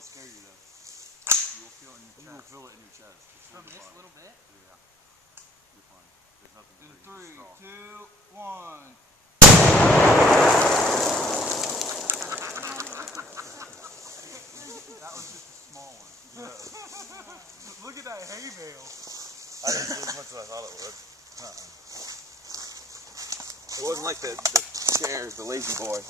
won't scare you though. You will feel it in your chest. You will feel it in your chest. From this little bit? Yeah. You're fine. There's nothing In to 3, 2, 1. That was just a small one. Yeah. Look at that hay bale. I didn't do as much as I thought it would. It wasn't like the chairs, the lazy boy.